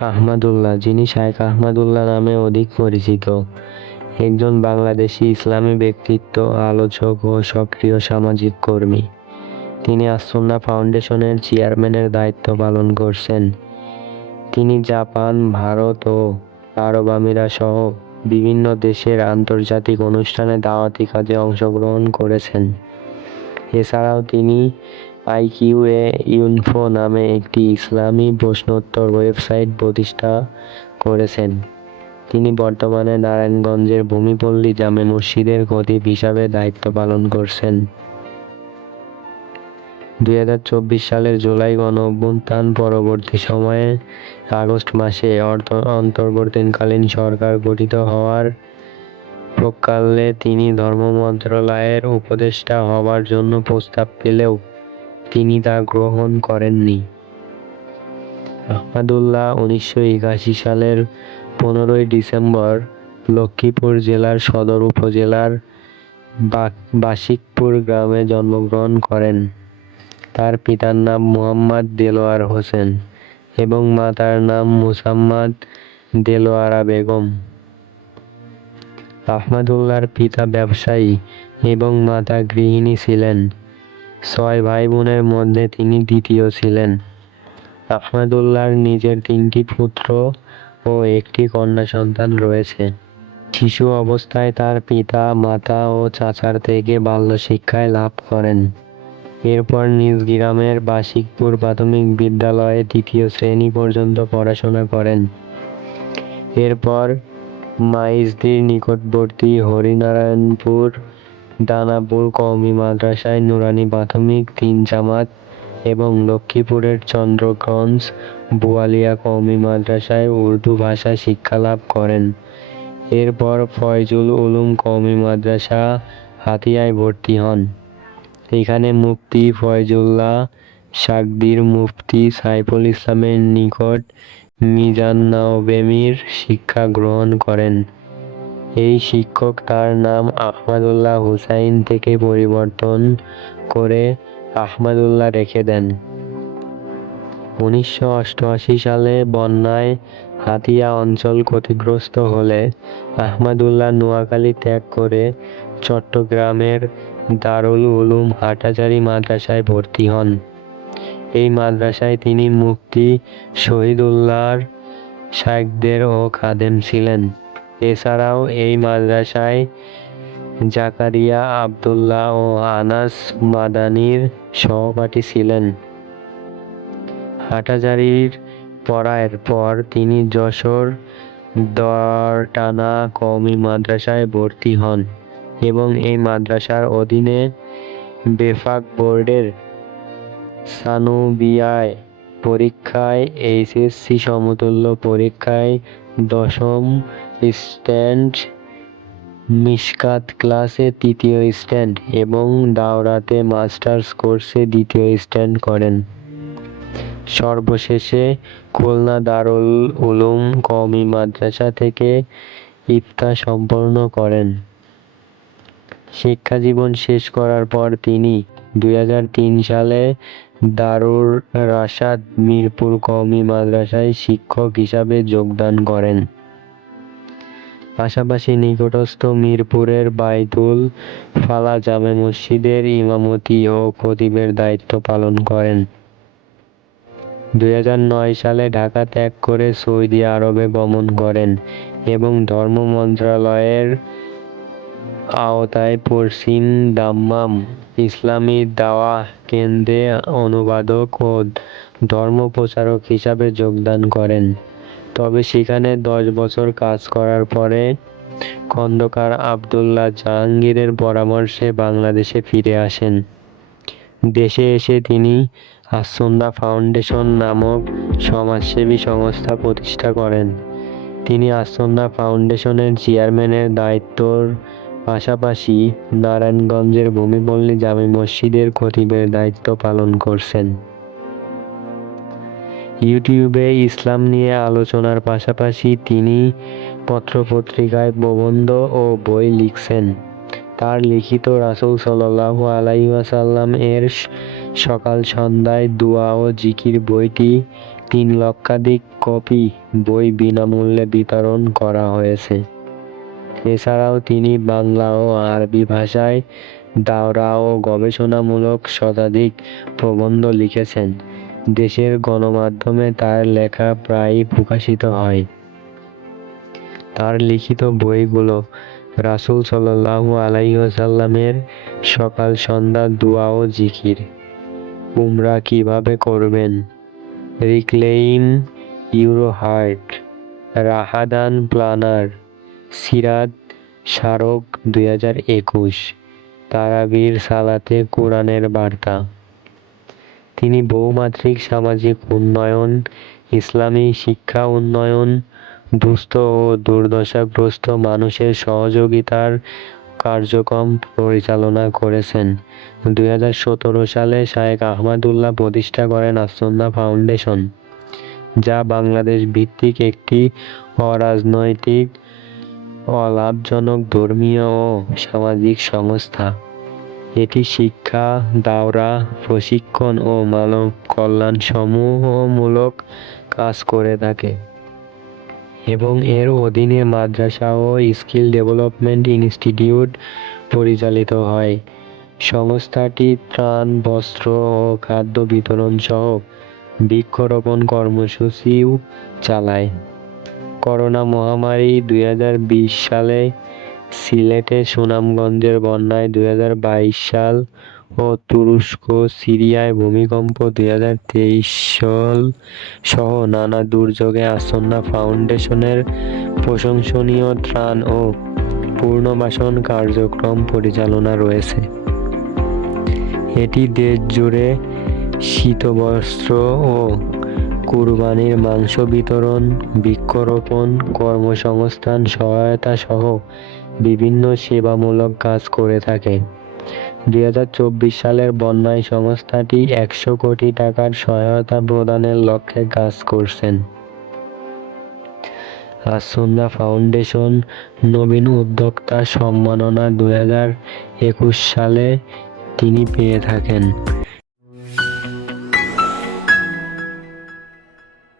আহমদুল্লাহ, যিনি শাইখ আহমদুল্লাহ নামে অধিক পরিচিত, একজন বাংলাদেশী ইসলামী ব্যক্তিত্ব, আলোচক ও সক্রিয় সামাজিক কর্মী। তিনি আস-সুন্নাহ ফাউন্ডেশনের চেয়ারম্যানের দায়িত্ব পালন করছেন। তিনি জাপান, ভারত ও আরব আমিরাত সহ বিভিন্ন দেশের আন্তর্জাতিক অনুষ্ঠানে দাওয়াতি কাজে অংশগ্রহণ করেছেন। এছাড়াও তিনি IQA-ইনফো নামে একটি ইসলামী প্রশ্নোত্তর ওয়েবসাইট প্রতিষ্ঠা করেছেন। তিনি বর্তমানে নারায়ণগঞ্জের ভূমিপল্লী জামে মসজিদের খতিব হিসাবে দায়িত্ব পালন করছেন। 2024 সালের জুলাই গণঅভ্যুত্থান পরবর্তী সময়ে আগস্ট মাসে অন্তর্বর্তীকালীন সরকার গঠিত হওয়ার প্রাক্কালে তিনি ধর্ম মন্ত্রণালয়ের উপদেষ্টা হবার জন্য প্রস্তাব পেলেও তিনি তা গ্রহণ করেননি। আহমদুল্লাহ 1981 সালের 15 ডিসেম্বর লক্ষ্মীপুর জেলার সদর উপজেলার বাশিকপুর গ্রামে জন্মগ্রহণ করেন। তার পিতার নাম মুহাম্মদ দেলোয়ার হোসেন এবং মাতার নাম মুসাম্মাদ দেলোয়ারা বেগম। আহমদুল্লাহর পিতা ব্যবসায়ী এবং মাতা গৃহিণী ছিলেন। 6 ভাই-বোনের মধ্যে তিনি দ্বিতীয় ছিলেন। আহমদুল্লাহর নিজের 3টি পুত্র ও একটি কন্যা সন্তান রয়েছে। শিশু অবস্থায় তার পিতা, মাতা ও চাচার থেকে বাল্য শিক্ষায় লাভ করেন। এরপর নিজ গ্রামের বাশিকপুর প্রাথমিক বিদ্যালয়ে 3য় শ্রেণী পর্যন্ত পড়াশোনা করেন। এরপর মাইজদীর নিকটবর্তী হরিনারায়ণপুর দানাপুর কওমি মাদ্রাসায় নুরানী প্রাথমিক 3 জামাত এবং লক্ষ্মীপুরের চন্দ্রগঞ্জ বোয়ালিয়া কওমি মাদ্রাসায় উর্দু ভাষা শিক্ষালাভ করেন। এরপর ফয়জুল উলুম কওমি মাদ্রাসা হাতিয়ায় ভর্তি হন। এখানে মুফতি ফয়জুল্লাহ শাকদীর মুফতি সাইফুল ইসলামের নিকট মিজান-নাওবেমীর শিক্ষা গ্রহণ করেন। এই শিক্ষক তার নাম আহমদুল্লাহ হুসাইন থেকে পরিবর্তন করে আহমদুল্লাহ রেখে দেন। 1988 সালে বন্যায় হাতিয়া অঞ্চল ক্ষতিগ্রস্ত হলে আহমদুল্লাহ নোয়াখালী ত্যাগ করে চট্টগ্রামের দারুল উলুম হাটহাজারী মাদ্রাসায় ভর্তি হন। এই মাদ্রাসায় তিনি মুফতি শহীদুল্লাহর শায়খদের ও খাদেম ছিলেন। এছাড়াও এই মাদ্রাসায় জাকারিয়া, আব্দুল্লাহ ও আনাস মাদানির সহপাঠী ছিলেন। হাটহাজারীর পড়ার পর তিনি যশোর দরটানা কওমি মাদ্রাসায় ভর্তি হন এবং এই মাদ্রাসার অধীনে বেফাক বোর্ডের সানবিয়ায় পরীক্ষায় HSC সমতুল্য পরীক্ষায় 10ম স্ট্যান্ড, মিশকাত ক্লাসে 3য় স্ট্যান্ড এবং দাওরাতে মাস্টার্স কোর্সে 2য় স্ট্যান্ড করেন। সর্বশেষে খুলনা দারুল উলুম কওমি মাদ্রাসা থেকে ইফতা সম্পন্ন করেন। শিক্ষাজীবন শেষ করার পর তিনি 2003 সালে দারুর রাশাদ মিরপুর কওমি মাদ্রাসায় শিক্ষক হিসাবে যোগদান করেন। পাশাপাশি নিকটস্থ মিরপুরের বাইতুল ফালাহ জামে মসজিদের ইমামতি ও খতিবের দায়িত্ব পালন করেন। 2009 সালে ঢাকা ত্যাগ করে সৌদি আরবে গমন করেন এবং ধর্ম মন্ত্রণালয়ের আওতায় পশ্চিম দাম্মাম ইসলামী দাওয়াহ কেন্দ্রে অনুবাদক ও ধর্ম প্রচারক হিসাবে যোগদান করেন। তবে সেখানে 10 বছর কাজ করার পরে খন্দকার আবদুল্লাহ জাহাঙ্গীরের পরামর্শে বাংলাদেশে ফিরে আসেন। দেশে এসে তিনি আস-সুন্নাহ ফাউন্ডেশন নামক সমাজসেবী সংস্থা প্রতিষ্ঠা করেন। তিনি আস-সুন্নাহ ফাউন্ডেশনের চেয়ারম্যানের দায়িত্বর পাশাপাশি নারায়ণগঞ্জের ভূমিপল্লী জামে মসজিদের খতিবের দায়িত্ব পালন করছেন। ইউটিউবে ইসলাম নিয়ে আলোচনার পাশাপাশি তিনি পত্র-পত্রিকায় প্রবন্ধ ও বই লিখছেন। তার লিখিত রাসূল সাল্লাল্লাহু আলাইহি ওয়াসাল্লাম এর সকাল সন্ধ্যায় দোয়া ও জিকির বইটি 3 লক্ষাধিক কপি বই বিনামূল্যে বিতরণ করা হয়েছে। এছাড়াও তিনি বাংলা ও আরবি ভাষায় দাওরা ও গবেষণামূলক শতাধিক প্রবন্ধ লিখেছেন। দেশের গণমাধ্যমে তার লেখা প্রায়ই প্রকাশিত হয়। তার লিখিত বইগুলো রাসূল সাল্লাল্লাহু আলাইহি ওয়াসাল্লামের সকাল সন্ধ্যা দোয়া ও জিকির, উমরা কিভাবে করবেন, রিক্লেইম ইউর হার্ট, রাহাদান প্ল্যানার, সিরাত স্মারক 2021, তারাবির সালাতে কোরআনের বার্তা। তিনি বহুমাত্রিক সামাজিক উন্নয়ন, ইসলামী শিক্ষা উন্নয়ন, দুস্থ ও দুর্দশাগ্রস্ত মানুষের সহযোগিতার কার্যক্রম পরিচালনা করেছেন। 2017 সালে শায়েখ আহমদুল্লাহ প্রতিষ্ঠা করেন আস-সুন্নাহ ফাউন্ডেশন, যা বাংলাদেশ ভিত্তিক একটি অরাজনৈতিক, অলাভজনক ধর্মীয় ও সামাজিক সংস্থা। এটি শিক্ষা, দাওরা, প্রশিক্ষণ ও মানব কল্যাণ সমূহমূলক কাজ করে থাকে এবং এর অধীনে মাদ্রাসা ও স্কিল ডেভেলপমেন্ট ইনস্টিটিউট পরিচালিত হয়। সংস্থাটি ত্রাণ, বস্ত্র ও খাদ্য বিতরণ সহ বৃক্ষরোপণ কর্মসূচিও চালায়। করোনা মহামারী 2020 সালে, সিলেটে সুনামগঞ্জের বন্যায় 2022 সাল ও তুরস্ক সিরিয়ায় ভূমিকম্প 2023 সাল সহ নানা দুর্যোগে আস-সুন্নাহ ফাউন্ডেশনের প্রশংসনীয় ত্রাণ ও পুনর্বাসন কার্যক্রম পরিচালনা রয়েছে। এটি দেশ জুড়ে শীতবস্ত্র ও কুরবানির মাংস বিতরণ, বৃক্ষরোপণ, কর্মসংস্থান সহায়তা সহ বিভিন্ন সেবামূলক কাজ করে থাকে। 2024 সালের বন্যায় সংস্থাটি 100 কোটি টাকার সহায়তা প্রদানের লক্ষ্যে কাজ করছেন। আস-সুন্নাহ ফাউন্ডেশন নবীন উদ্যোক্তা সম্মাননা 2021 সালে তিনি পেয়ে থাকেন।